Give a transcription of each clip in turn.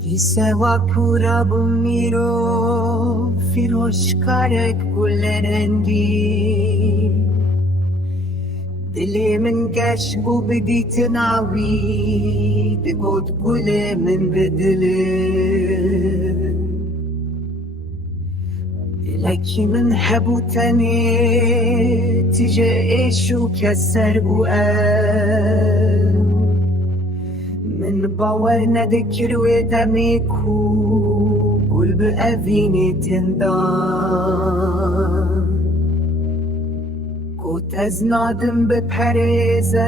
سوا کورا بمیرو فیروشکارک گلرنگی دلی من گش بو بدیت ناوی دگود گل من بدلی دلکی من حبوتنی تجا ایشو کسر بو من باور ندکر و دمیکو گل به اوینی تندان کت از نادم به پریزر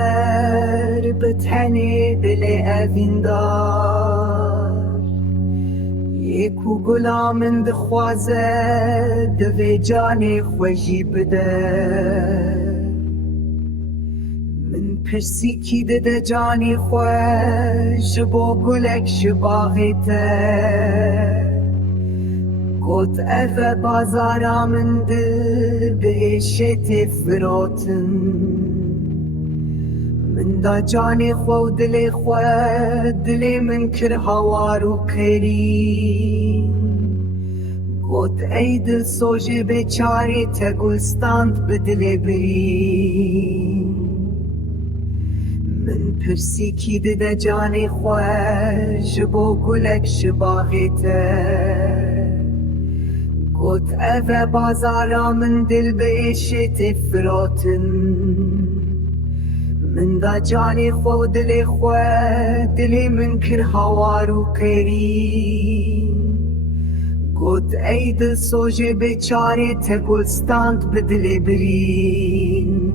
به تنی دل اوین دار یکو گلامن دخوازه دوی جانی خوشی بده پرسی کی ده جانی خوش با گلک شباغی ته گوت اوه بازارا من دل به شت فراتن من دا جانی خو دل خو دل من کر هوارو کریم گوت ای دل سوژه بیچاری تگلستاند به دل بریم من پرسی کی ده جانی خوش با گلک شباغی ته گوت اوه بازارا من دل به شت فراتن من دا جانی خو دل دل من کر هوارو کریم گوت ای دل سوژه بیچاره تگلستاند به دل بریم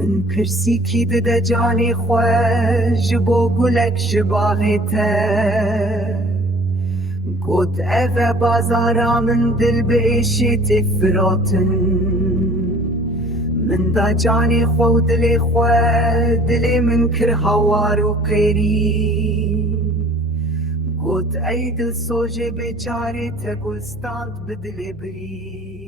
من پرسی کی ده جانی خوش با گلک شباغی ته گوت اوه بازارا من دل به شت فراتن من دا جانی خو دل دل من کر هوارو کریم گوت ای دل سوژه بیچاره تگلستاند به دل بریم